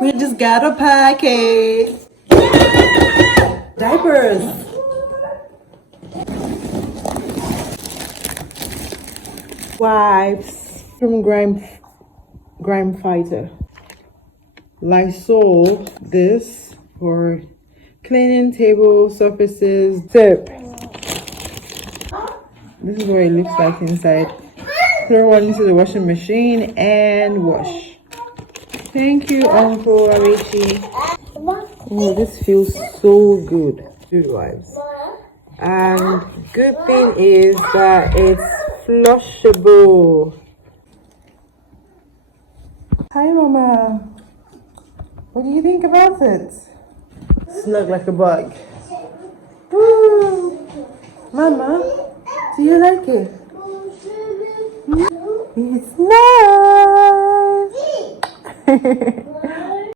We just got a package. Diapers. Wipes from Grime Fighter. Lysol, this for cleaning table surfaces. Soap. This is what it looks like inside. Throw one into the washing machine and wash. Thank you, Uncle Arichi. Oh, this feels so good. Good vibes. And good thing is that it's flushable. Hi, Mama. What do you think about it? Snug like a bug. Woo! Mama, do you like it? It's nice.